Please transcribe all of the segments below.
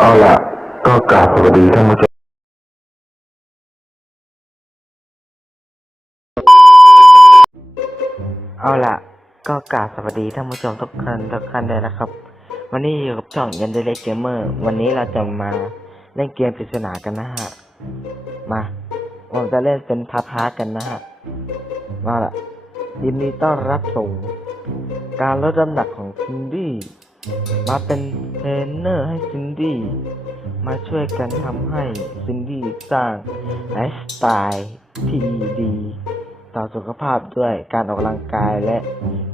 เอาละก็กราบสวัสดีท่านผู้ชมเอาละก็กราบสวัสดีท่านผู้ชมทุกท่านทุกท่านเลยนะครับ วันนี้อยู่กับช่องยันเดเล็กเกมเมอร์วันนี้เราจะมาเล่นเกมปริศนากันนะฮะ มาผมจะเล่นเป็นพาร์กันนะฮะ มาละยินดีต้อนรับสู่การลดน้ำหนักของซินดี้ มาเป็นเทรนเนอร์ให้ซินดี้ มาช่วยกันทำให้ซินดี้สร้างไลฟ์สไตล์ที่ดี ต่อสุขภาพด้วยการออกกำลังกายและ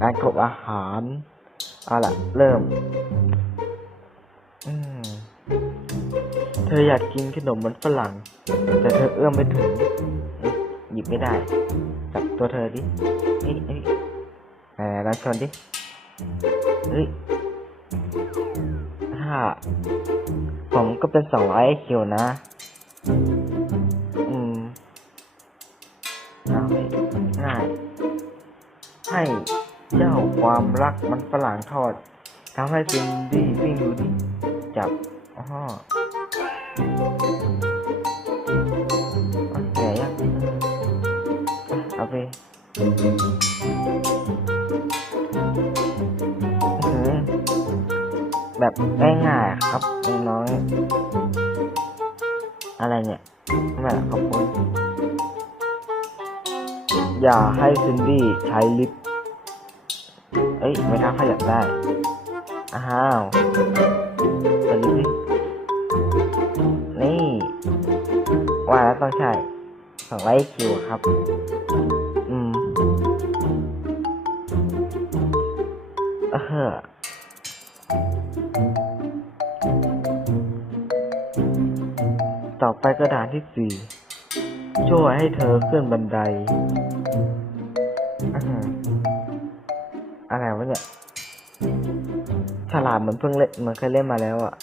การกบอาหาร เอาล่ะ เริ่มมเธออยากกินขนมมันฝรั่ง แต่เธอเอื้อมไม่ถึงหยิบไม่ได้ จับตัวเธอดิเอ้ยเอ้ยไหนลองชนดิเฮ้ย ผมก็เป็นสองร้อยคิวนะ อืมเอาให้ง่าย ให้เจ้าความรักมันฝรั่งทอดทำให้ซินดี้วิ่งดูดิจับอ๋อโอเคยังอะเอาไป แบบง่ายๆครับน้องๆอะไรเนี่ยไม่ละขอบคุณอย่าให้ซินดี้ใช้ลิฟต์เอ้ย ไม่ท้าขยับได้ อ้าวเปิดลิฟต์นี่ ว่าแล้วต้องใช่สองไลค์คิวครับ อืมเออ ไปกระดานที่สี่ช่วยให้เธอขึ้นบันได อะไรวะเนี่ย ฉลาดเหมือนเพิ่งเล่นมือนเคยเล่นมาแล้วอะ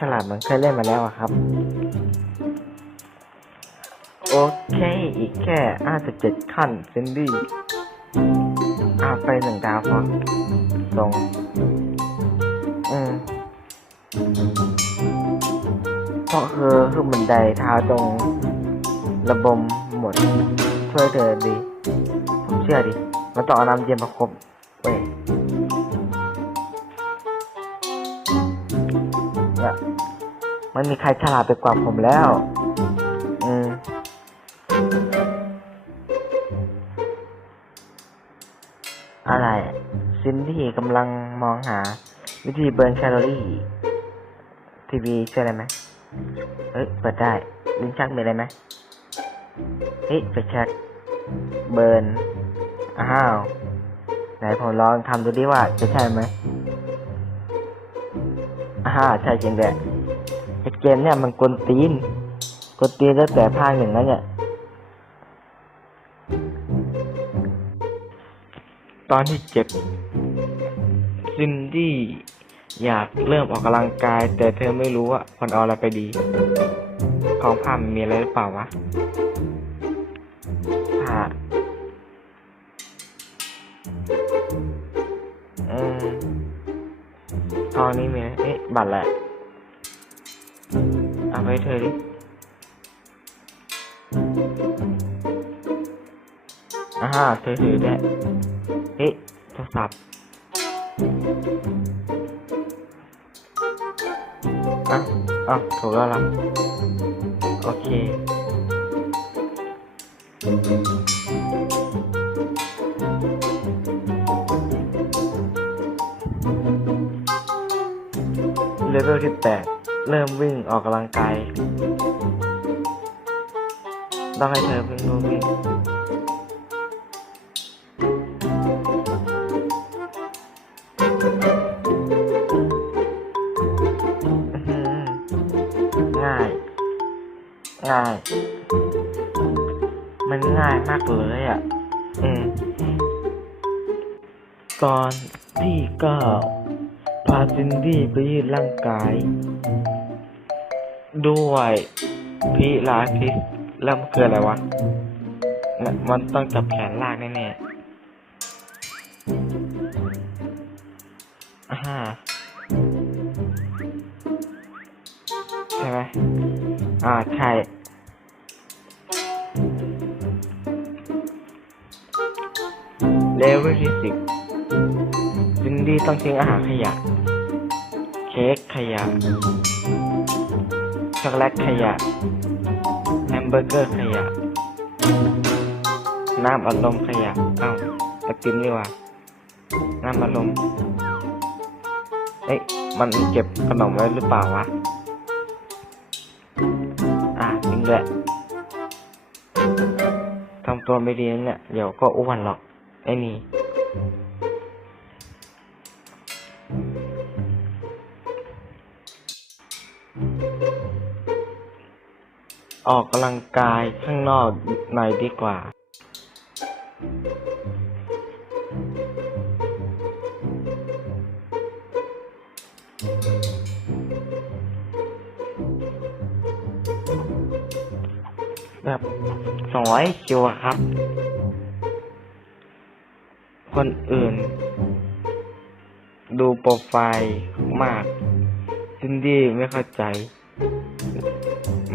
ฉลาดเหมือนเคยเล่นมาแล้วอะครับ โอเค อีกแค่ห้าสิบเจ็ดขั้นซินดี้เอาไปหนึ่งดาวพอส่งอืมเพ ราะคือขึ้นบันไดเท้าตรง ระบมหมด ช่วยเธอดี ผมเชื่อดิมันต้อน้ำเย็นประคบเว้ยเนี่ยมันมีใครฉลาดไปกว่าผมแล้ว อืมอะไร ซินดี้กำลังมองหา วิธีเบิร์นแคลอรี่ ทีวีช่วยอะไรไหม เฮ้ย เปิดได้ ลิ้นชักมีอะไรไหมเฮ้ยไปเช็คเบิร์น อ้าว ไหนผมลองทำดูดิว่าจะใช่ไหมอ้าวใช่จริงแหละไอเกมเนี่ยมันกวนตีนกวนตีนตั้งแต่ภาคหนึ่งแล้วเนี่ย ตอนที่เจ็ดซินดี้ อยากเริ่มออกกำลังกาย แต่เธอไม่รู้ว่าควรเอาอะไรไปดี ของผ้ามันมีอะไรหรือเปล่าวะผ้าเออทองนี้มีอะไรเอ๊ะ บัตรแหละเอาไปเธอดิอ่าเธอถือได้เอ๊ะโทรศัพท์ อะถูกแล้วล่ะโอเค เลเวลที่แปดเริ่มวิ่งออกกำลังกายต้องให้เธอวิ่งดูวิ่ง มันง่ายมากเลยอะ อืม ตอนที่ก็พาซินดี้ไปยืดร่างกาย ด้วยพิลาทิสแล้วมันคืออะไรวะ มันต้องจับแขนลากแน่ๆอ่าใช่ไหมอ่า ใช่ เลเวลที่สิบซินดี้ต้องทิ้งอาหารขยะ เค้กขยะ ช็อกโกแลตขยะ แฮมเบอร์เกอร์ขยะ น้ำอัดลมขยะ เอ้าตะกินนี่ว่า น้ำอัดลมเอ๊ะมันเก็บขนมไว้หรือเปล่าวะ อะจริงด้วยทำตัวไม่ดีนั่นเนี่ยเดี๋ยวก็อ้วนหรอก ไอ้นี่ออกกำลังกายข้างนอกหน่อยดีกว่า แบบสองร้อยคิวครับ คนอื่น ดูโปรไฟล์มากซินดี้ไม่เข้าใจ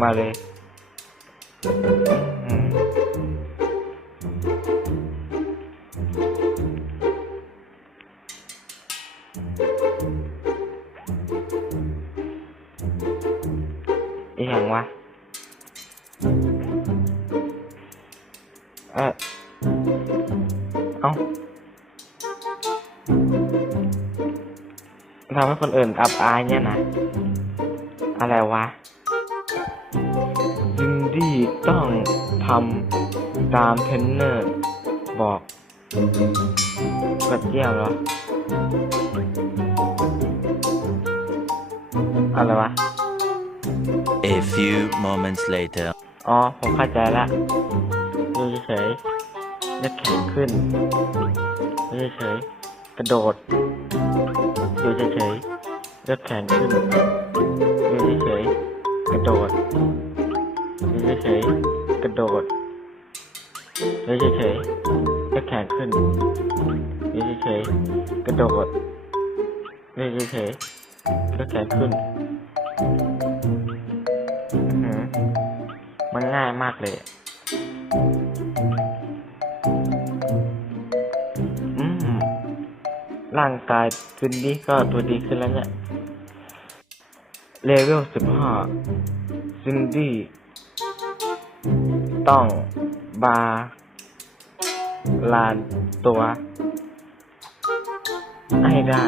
มาเลย ทำให้คนอื่นอับอายเนี่ยนะ อะไรวะยินดี้ต้องทำตามเทรนเนอร์บอกกดเยี่ยมเหรอ อะไรวะ A few moments later. อ๋อ ผมเข้าใจละดูเฉยๆยกแขนขึ้นดูเฉยๆกระโดด ดูเฉยๆยกแขนขึ้นดูเฉยๆกระโดดดูเฉยๆกระโดดดูเฉยๆยกแขนขึ้นดูเฉยๆกระโดดดูเฉยๆยกแขนขึ้นมันง่ายมากเลย ร่างกายซินดี้ก็ตัวดีขึ้นแล้วเนี่ยเลเวลสิบห้าซินดี้ต้องบาลานตัวให้ได้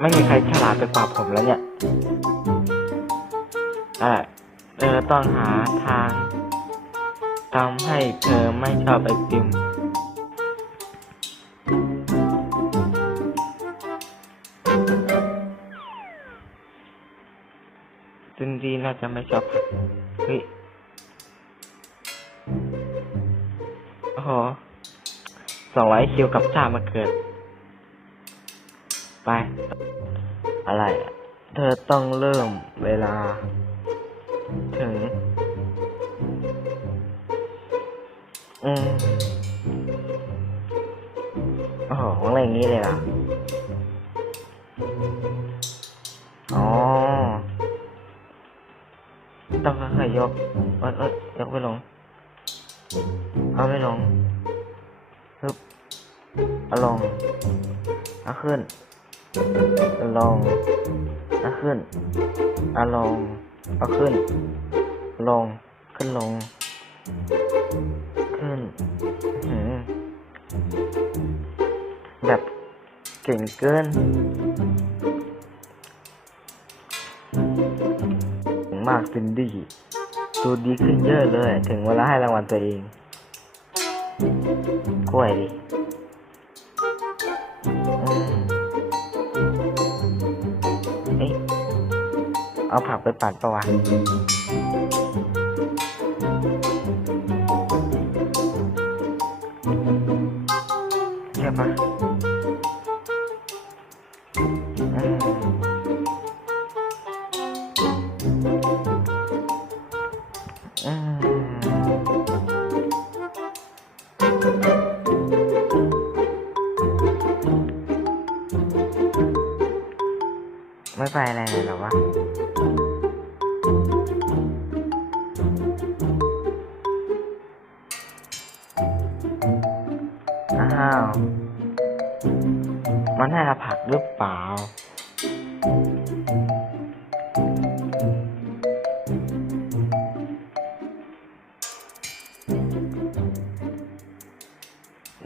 ไม่มีใครฉลาดไปกว่าผมแล้วเนี่ย เออเธอต้องหาทางทำให้เธอไม่ชอบไอติมจริงๆน่าจะไม่ชอบเฮ้ยโอ้โหสองร้อยคิวกับชามาเกิด ไป อะไร เธอต้องเริ่มเวลา ถึงอืมโอ้โหอะไรอย่างนี้เลยอะอ๋อ ต้องค่อยๆยก เอ้ยเอ้ยยกไปลง เอาไม่ลงฮึบเอาลงเอาขึ้นเอาลงเอาขึ้นเอาลง เอาขึ้น ลง ขึ้นลง ขึ้นหือแบบเก่งเกินมากซินดี้ดูดีขึ้นเยอะเลย ถึงเวลาให้รางวัลตัวเอง กล้วยดิ ผักไปปั่นปะวะเชื่อปะไม่ไปอะไรเหรอวะ มันน่าจะผักหรือเปล่า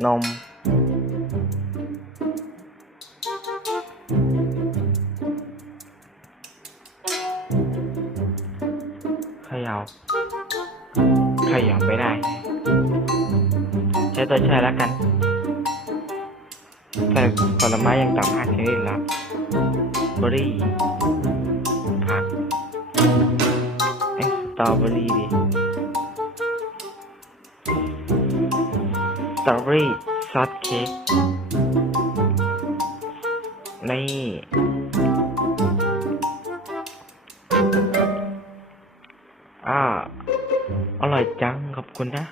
นม ขยาเขยาไม่ได้ ใช้ตัวช่วยแล้วกัน แต่ผลไม้ยังต่ำห้าชนิดละบอร์รี่ผักเอ้ยสตรอเบอรี่ดิสตรอเบอร์รี่ซอสเค้กนี่อ่าอร่อยจังขอบคุณนะ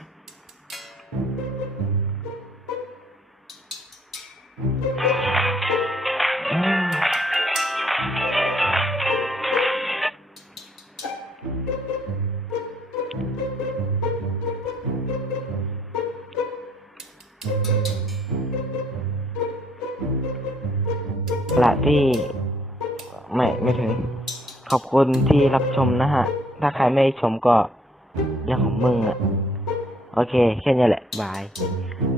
ละที่ไม่ไม่ถึง ขอบคุณที่รับชมนะฮะ ถ้าใครไม่ชมก็เรื่องของมึงอะโอเค แค่นี้แหละ บาย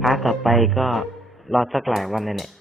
พาร์ทต่อไปก็รอสักหลายวันเลยเนี่ย